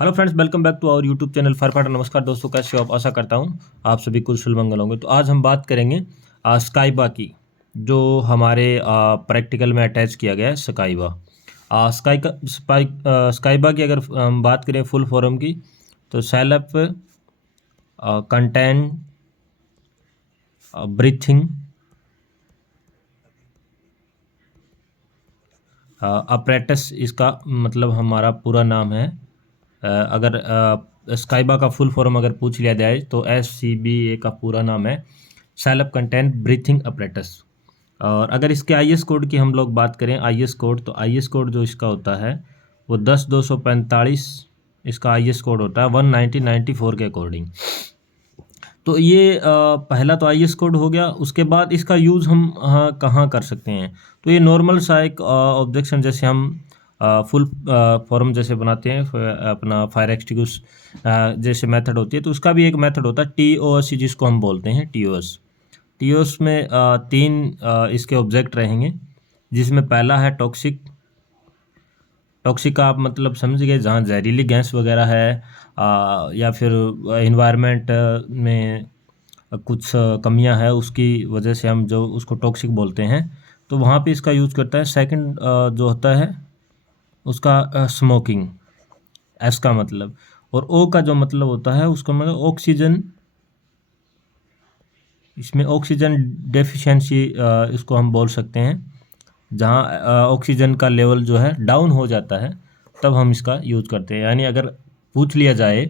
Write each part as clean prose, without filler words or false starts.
Hello friends, welcome back to our YouTube channel Fire Fighter. नमस्कार दोस्तों, कैसे हो आप? आशा करता हूँ आप सभी कुशल मंगल होंगे। तो आज हम बात करेंगे स्काईबा की, जो हमारे प्रैक्टिकल में अटैच किया गया है। स्काईबा स्काईबा की अगर हम बात करें फुल फॉर्म की, तो सेल्फ कंटेन ब्रीथिंग अपरेटस, इसका मतलब हमारा पूरा नाम है। अगर स्काईबा का फुल फॉर्म अगर पूछ लिया जाए तो SCBA का पूरा नाम है सेल्फ कंटेंट ब्रीथिंग अपरेटस। और अगर इसके IS कोड की हम लोग बात करें, IS कोड, तो IS कोड जो इसका होता है वो 10-245 इसका IS कोड होता है 1994 के अकॉर्डिंग। तो ये पहला तो IS कोड हो गया। उसके बाद इसका यूज़ हम कहाँ कर सकते हैं? तो ये नॉर्मल सा एक ऑब्जेक्शन, जैसे हम फुल फॉर्म जैसे बनाते हैं अपना फायर एक्सटिंग्विश जैसे मेथड होती है, तो उसका भी एक मेथड होता है TOS, जिसको हम बोलते हैं TOS में तीन इसके ऑब्जेक्ट रहेंगे, जिसमें पहला है टॉक्सिक। टॉक्सिक का आप मतलब समझ गए, जहाँ जहरीली गैस वगैरह है या फिर इन्वायरमेंट में कुछ कमियां है, उसकी वजह से हम जो उसको टॉक्सिक बोलते हैं, तो वहाँ पे इसका यूज़ करता है। सेकंड जो होता है उसका स्मोकिंग, एस का मतलब, और ओ का जो मतलब होता है उसका मतलब ऑक्सीजन। इसमें ऑक्सीजन डेफिशिएंसी इसको हम बोल सकते हैं, जहाँ ऑक्सीजन का लेवल जो है डाउन हो जाता है, तब हम इसका यूज़ करते हैं। यानी अगर पूछ लिया जाए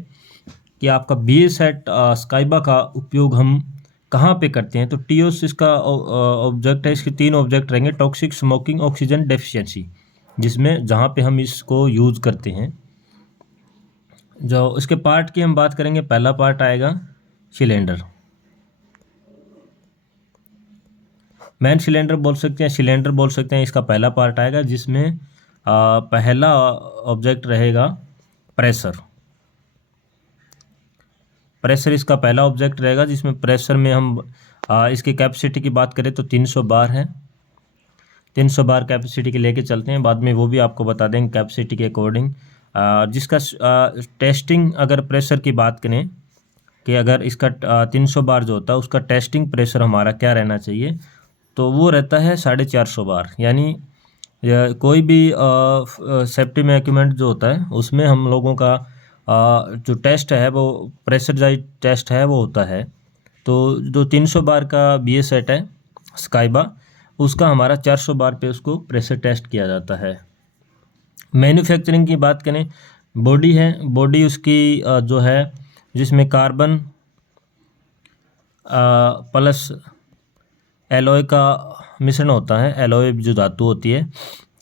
कि आपका BA सेट स्काईबा का उपयोग हम कहाँ पे करते हैं, तो TOS इसका ऑब्जेक्ट है। इसके तीन ऑब्जेक्ट रहेंगे: टॉक्सिक, स्मोकिंग, ऑक्सीजन डेफिशिएंसी, जिसमें जहाँ पे हम इसको यूज़ करते हैं। जो इसके पार्ट की हम बात करेंगे, पहला पार्ट आएगा सिलेंडर। मैन सिलेंडर बोल सकते हैं, सिलेंडर बोल सकते हैं। इसका पहला पार्ट आएगा, जिसमें पहला ऑब्जेक्ट रहेगा प्रेशर। प्रेशर इसका पहला ऑब्जेक्ट रहेगा, जिसमें प्रेशर में हम इसकी कैपेसिटी की बात करें तो 300 बार है। 300 बार कैपेसिटी के लेके चलते हैं, बाद में वो भी आपको बता देंगे कैपेसिटी के अकॉर्डिंग। जिसका टेस्टिंग अगर प्रेशर की बात करें कि अगर इसका 300 बार जो होता है उसका टेस्टिंग प्रेशर हमारा क्या रहना चाहिए, तो वो रहता है 450 बार। यानी कोई भी सेफ्टी में इक्विपमेंट जो होता है उसमें हम लोगों का जो टेस्ट है वो प्रेशराइज टेस्ट है वो होता है। तो जो 300 बार का BA सेट है स्काईबा, उसका हमारा 400 बार पे उसको प्रेशर टेस्ट किया जाता है। मैन्युफैक्चरिंग की बात करें, बॉडी है, बॉडी उसकी जो है, जिसमें कार्बन प्लस एलॉय का मिश्रण होता है। एलॉय जो धातु होती है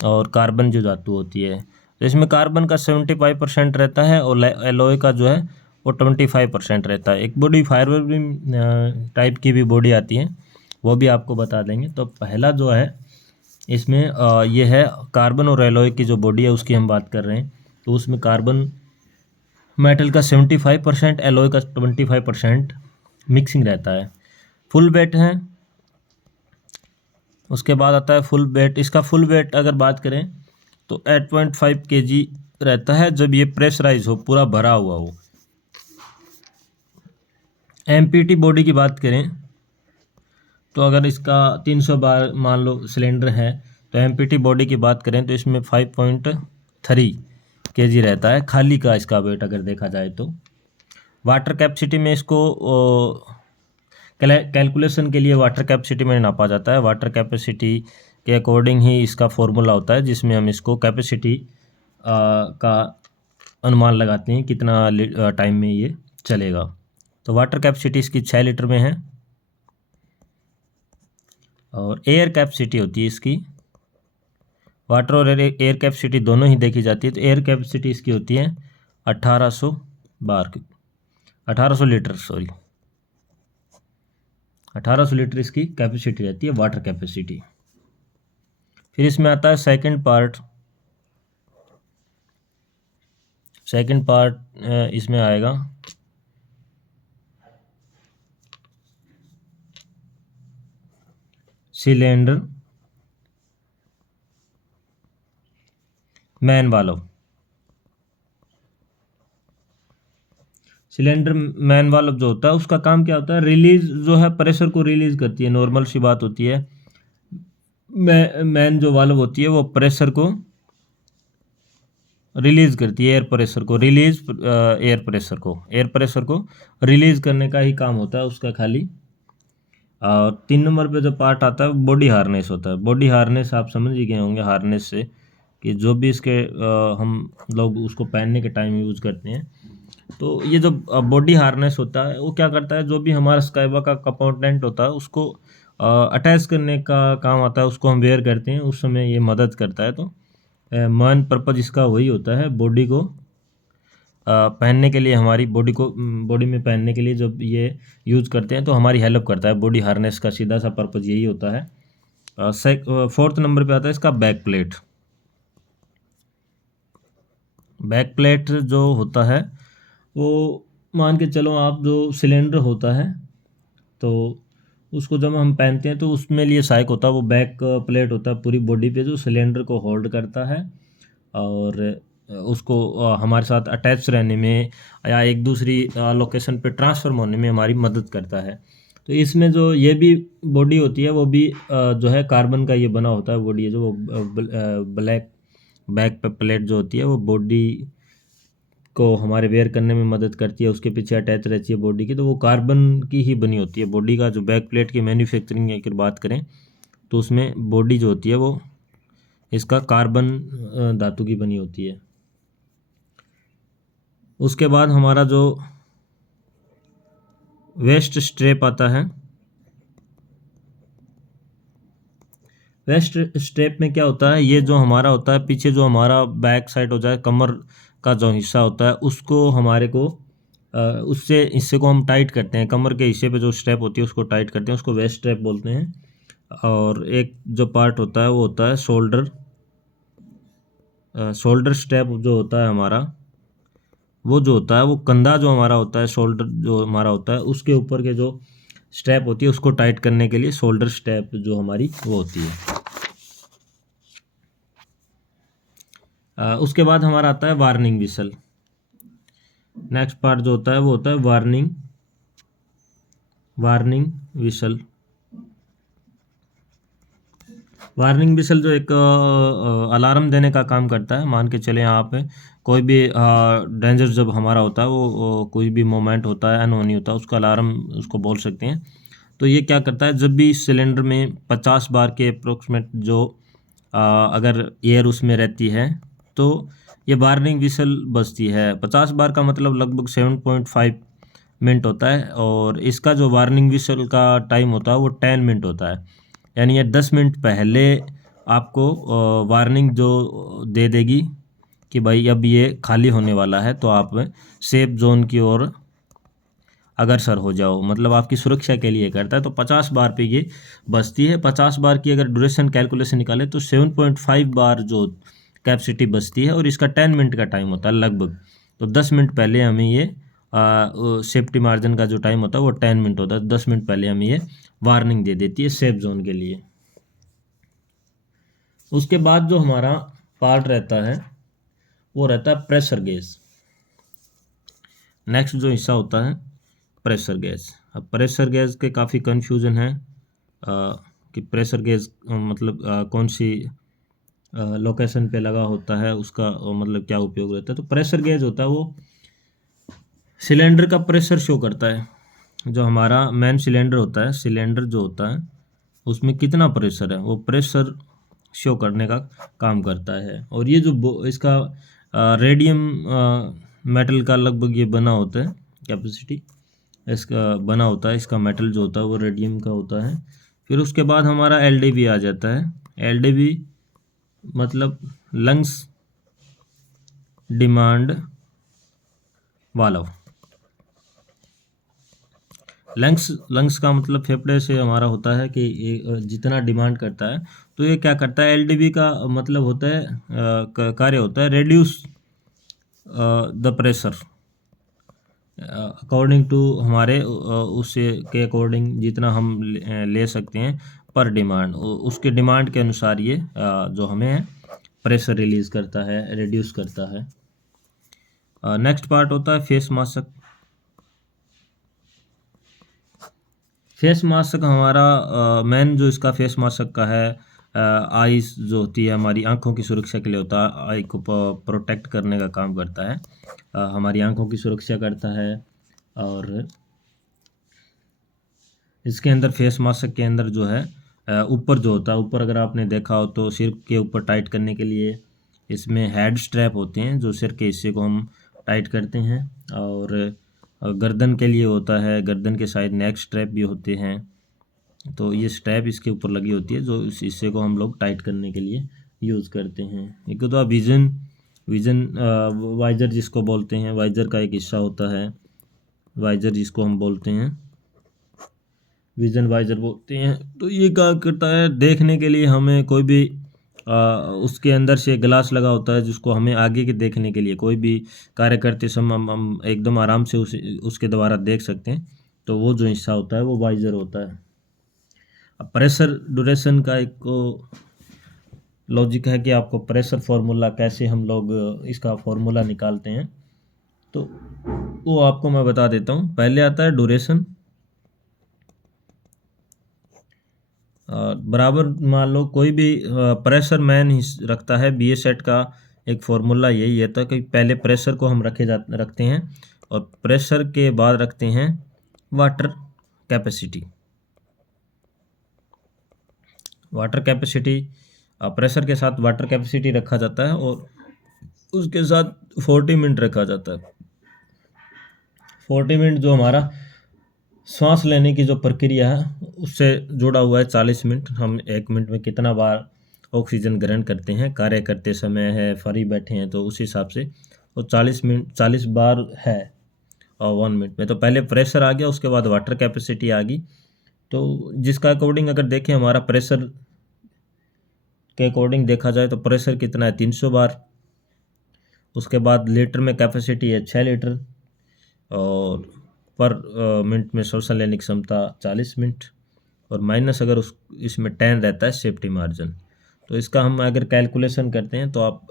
और कार्बन जो धातु होती है, तो इसमें कार्बन का 75% रहता है और एलॉय का जो है वो 25% रहता है। एक बॉडी फायर टाइप की भी बॉडी आती है, वो भी आपको बता देंगे। तो पहला जो है इसमें ये है कार्बन और एलॉय की जो बॉडी है उसकी हम बात कर रहे हैं। तो उसमें कार्बन मेटल का 75%, एलॉय का 25% मिक्सिंग रहता है। फुल वेट है। उसके बाद आता है फुल वेट। इसका फुल वेट अगर बात करें तो 8.5 kg रहता है, जब ये प्रेशराइज हो, पूरा भरा हुआ हो। MPT बॉडी की बात करें तो अगर इसका 300 बार मान लो सिलेंडर है, तो MPT बॉडी की बात करें तो इसमें 5.3 kg रहता है खाली का, इसका वेट अगर देखा जाए तो। वाटर कैपेसिटी में इसको कैलकुलेशन के लिए वाटर कैपेसिटी में नापा जाता है। वाटर कैपेसिटी के अकॉर्डिंग ही इसका फॉर्मूला होता है, जिसमें हम इसको कैपेसिटी का अनुमान लगाते हैं कितना टाइम में ये चलेगा। तो वाटर कैपेसिटी इसकी 6 लीटर में है। और एयर कैपेसिटी होती है इसकी, वाटर और एयर कैपेसिटी दोनों ही देखी जाती है। तो एयर कैपेसिटी इसकी होती है 1800 बार, 1800 लीटर, सॉरी, 1800 लीटर इसकी कैपेसिटी रहती है, वाटर कैपेसिटी। फिर इसमें आता है सेकंड पार्ट। सेकंड पार्ट इसमें आएगा cylinder man valve. Cylinder man valve जो होता है उसका काम क्या होता है, रिलीज जो है प्रेशर को रिलीज करती है, नॉर्मल सी बात होती है। मैन जो वाल्व होती है वो प्रेशर को रिलीज करती है, एयर प्रेशर को रिलीज, एयर प्रेशर को रिलीज करने का ही काम होता है उसका खाली। और 3 नंबर पे जो पार्ट आता है बॉडी हार्नेस होता है। बॉडी हार्नेस आप समझ ही गए होंगे, हार्नेस से कि जो भी इसके हम लोग उसको पहनने के टाइम यूज़ करते हैं। तो ये जो बॉडी हार्नेस होता है वो क्या करता है, जो भी हमारा स्काइबा का कंपोनेंट होता है उसको अटैच करने का काम आता है, उसको हम वेयर करते हैं उस समय ये मदद करता है। तो मेन पर्पज इसका वही होता है, बॉडी को पहनने के लिए, हमारी बॉडी को बॉडी में पहनने के लिए जब ये यूज करते हैं तो हमारी हेल्प करता है। बॉडी हार्नेस का सीधा सा पर्पज यही होता है। 4th नंबर पे आता है इसका बैक प्लेट। बैक प्लेट जो होता है वो, मान के चलो आप जो सिलेंडर होता है तो उसको जब हम पहनते हैं तो उसमें लिए सहायक होता है वो बैक प्लेट होता है पूरी बॉडी पे, जो सिलेंडर को होल्ड करता है और उसको हमारे साथ अटैच रहने में या एक दूसरी लोकेशन पे ट्रांसफर होने में हमारी मदद करता है। तो इसमें जो ये भी बॉडी होती है वो भी जो है कार्बन का ये बना होता है बॉडी है, जो वो ब्लैक बैक पे प्लेट जो होती है वो बॉडी को हमारे वेयर करने में मदद करती है, उसके पीछे अटैच रहती है बॉडी की, तो वो कार्बन की ही बनी होती है बॉडी का। जो बैक प्लेट की मैन्युफैक्चरिंग की अगर बात करें तो उसमें बॉडी जो होती है वो इसका कार्बन धातु की बनी होती है। उसके बाद हमारा जो वेस्ट स्ट्रेप आता है, वेस्ट स्ट्रेप में क्या होता है, ये जो हमारा होता है पीछे जो हमारा बैक साइड हो जाए, कमर का जो हिस्सा होता है उसको हमारे को उससे हिस्से को हम टाइट करते हैं, कमर के हिस्से पे जो स्ट्रेप होती है उसको टाइट करते हैं, उसको वेस्ट स्ट्रेप बोलते हैं। और एक जो पार्ट होता है वो होता है शोल्डर। शोल्डर स्ट्रेप जो होता है हमारा, वो जो होता है वो कंधा जो हमारा होता है, शोल्डर जो हमारा होता है उसके ऊपर के जो स्ट्रेप होती है उसको टाइट करने के लिए शोल्डर स्ट्रेप जो हमारी वो होती है। उसके बाद हमारा आता है वार्निंग विसल। नेक्स्ट पार्ट जो होता है वो होता है वार्निंग विसल। वार्निंग विसल जो एक अलार्म देने का काम करता है। मान के चले आप कोई भी डेंजर जब हमारा होता है वो कोई भी मोमेंट होता है, अनहोनी होता है, उसका अलार्म उसको बोल सकते हैं। तो ये क्या करता है, जब भी सिलेंडर में 50 बार के अप्रोक्सीमेट जो अगर एयर उसमें रहती है तो ये वार्निंग विसल बजती है। 50 बार का मतलब लगभग 7.5 मिनट होता है, और इसका जो वार्निंग विसल का टाइम होता है वो 10 मिनट होता है। यानी ये 10 मिनट पहले आपको वार्निंग जो दे देगी कि भाई अब ये खाली होने वाला है, तो आप सेफ जोन की ओर अग्रसर हो जाओ, मतलब आपकी सुरक्षा के लिए करता है। तो 50 बार पे ये बचती है। 50 बार की अगर ड्यूरेशन कैलकुलेशन निकाले तो 7.5 बार जो कैपेसिटी बचती है, और इसका 10 मिनट का टाइम होता है लगभग। तो 10 मिनट पहले हमें ये सेफ्टी मार्जिन का जो टाइम होता है वो 10 मिनट होता है। 10 मिनट पहले हमें ये वार्निंग दे देती है सेफ जोन के लिए। उसके बाद जो हमारा पार्ट रहता है वो रहता है प्रेशर गेज। नेक्स्ट जो हिस्सा होता है प्रेशर गैस। अब प्रेशर गैस के काफ़ी कन्फ्यूज़न है कि प्रेशर गैस मतलब कौन सी लोकेशन पे लगा होता है, उसका मतलब क्या उपयोग रहता है। तो प्रेशर गैस होता है वो सिलेंडर का प्रेशर शो करता है। जो हमारा मेन सिलेंडर होता है, सिलेंडर जो होता है उसमें कितना प्रेशर है वो प्रेशर शो करने का काम करता है। और ये जो इसका रेडियम मेटल का लगभग ये बना होता है, कैपेसिटी इसका बना होता है, इसका मेटल जो होता है वो रेडियम का होता है। फिर उसके बाद हमारा एलडीवी आ जाता है। एलडीवी मतलब लंग्स डिमांड वाल्व। लंग्स का मतलब फेफड़े से हमारा होता है कि ये जितना डिमांड करता है, तो ये क्या करता है, एलडीवी का मतलब होता है कार्य होता है reduce the pressure according to हमारे उससे के अकॉर्डिंग जितना हम ले सकते हैं पर डिमांड, उसके डिमांड के अनुसार ये जो हमें प्रेशर रिलीज करता है, रिड्यूस करता है। नेक्स्ट पार्ट होता है फेस मास्क। फेस मास्क हमारा मेन जो इसका फेस मास्क का है, आईज जो होती है हमारी आंखों की सुरक्षा के लिए होता है, आई को प्रोटेक्ट करने का काम करता है, हमारी आंखों की सुरक्षा करता है। और इसके अंदर फेस मास्क के अंदर जो है ऊपर जो होता है, ऊपर अगर आपने देखा हो तो सिर के ऊपर टाइट करने के लिए इसमें हेड स्ट्रैप होते हैं जो सिर के हिस्से को हम टाइट करते हैं। और गर्दन के लिए होता है, गर्दन के साइड नेक स्ट्रैप भी होते हैं। तो ये स्ट्रैप इसके ऊपर लगी होती है जो इस हिस्से को हम लोग टाइट करने के लिए यूज़ करते हैं। एक तो विजन विजन वाइजर जिसको बोलते हैं, वाइजर का एक हिस्सा होता है, वाइजर जिसको हम बोलते हैं, विजन वाइजर बोलते हैं। तो ये क्या करता है, देखने के लिए हमें कोई भी उसके अंदर से ग्लास लगा होता है जिसको हमें आगे के देखने के लिए कोई भी कार्य करते समय हम एकदम आराम से उसके द्वारा देख सकते हैं। तो वो जो हिस्सा होता है वो वाइजर होता है। अब प्रेशर ड्यूरेशन का एक लॉजिक है कि आपको प्रेशर फार्मूला कैसे हम लोग इसका फार्मूला निकालते हैं, तो वो आपको मैं बता देता हूँ। पहले आता है ड्यूरेशन, बराबर मान लो कोई भी प्रेशर मैन रखता है। बी ए सेट का एक फार्मूला यही है था कि पहले प्रेशर को हम रखते हैं और प्रेशर के बाद रखते हैं water capacity. Water capacity, pressure के साथ वाटर कैपेसिटी रखा जाता है और उसके साथ 40 मिनट रखा जाता है। 40 मिनट जो हमारा सांस लेने की जो प्रक्रिया है उससे जुड़ा हुआ है। 40 मिनट, हम 1 मिनट में कितना बार ऑक्सीजन ग्रहण करते हैं, कार्य करते समय है, फ्री बैठे हैं, तो उस हिसाब से वो 40 बार है और 1 मिनट में। तो पहले प्रेशर आ गया, उसके बाद वाटर कैपेसिटी आ गई। तो जिसका अकॉर्डिंग अगर देखें, हमारा प्रेशर के अकॉर्डिंग देखा जाए तो प्रेशर कितना है, 300 बार। उसके बाद लीटर में कैपेसिटी है 6 लीटर, और पर मिनट में श्वसन लेने की क्षमता 40 मिनट, और माइनस अगर इसमें 10 रहता है सेफ्टी मार्जिन। तो इसका हम अगर कैलकुलेशन करते हैं तो आप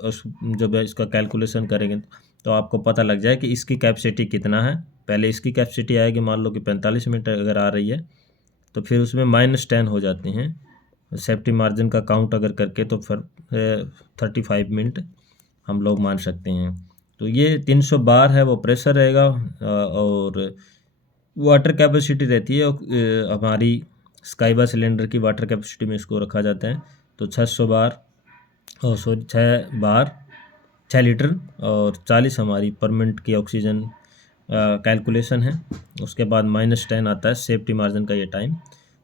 जब इसका कैलकुलेशन करेंगे तो आपको पता लग जाए कि इसकी कैपेसिटी कितना है। पहले इसकी कैपेसिटी आएगी, मान लो कि 45 मिनट अगर आ रही है, तो फिर उसमें -10 हो जाते हैं सेफ्टी मार्जिन का काउंट अगर करके, तो फिर 35 मिनट हम लोग मान सकते हैं। तो ये 300 बार है वो प्रेशर रहेगा, और वाटर कैपेसिटी रहती है हमारी स्काइबा सिलेंडर की वाटर कैपेसिटी में इसको रखा जाता है। तो 600 बार, 6 लीटर और 40 हमारी पर मिनट की ऑक्सीजन कैलकुलेशन है। उसके बाद -10 आता है सेफ्टी मार्जिन का ये टाइम।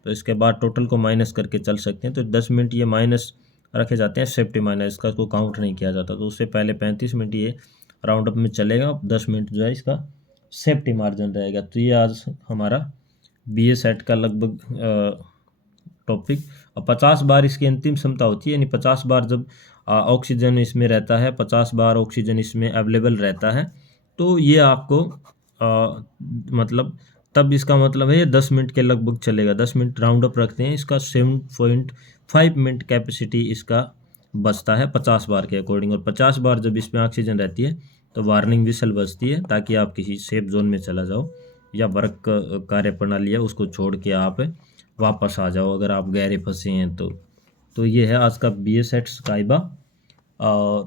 तो इसके बाद टोटल को माइनस करके चल सकते हैं। तो 10 मिनट ये माइनस रखे जाते हैं सेफ्टी माइनस, इसका को काउंट नहीं किया जाता। तो उससे पहले 35 मिनट ये राउंड अप में चलेगा, 10 मिनट जो है इसका सेफ्टी मार्जिन रहेगा। तो ये आज हमारा बी ए सेट का लगभग टॉपिक। और 50 बार इसकी अंतिम क्षमता होती है, यानी 50 बार जब ऑक्सीजन इसमें रहता है, 50 बार ऑक्सीजन इसमें अवेलेबल रहता है, तो ये आपको मतलब तब इसका मतलब है ये 10 मिनट के लगभग चलेगा। 10 मिनट राउंड अप रखते हैं, इसका 7.5 मिनट कैपेसिटी इसका बचता है 50 बार के अकॉर्डिंग। और 50 बार जब इसमें ऑक्सीजन रहती है तो वार्निंग विसल बजती है, ताकि आप किसी सेफ जोन में चला जाओ या वर्क कार्य प्रणाली है उसको छोड़ के आप वापस आ जाओ अगर आप गहरे फंसे हैं तो। ये है आज का बी ए सेट स्काइबा। और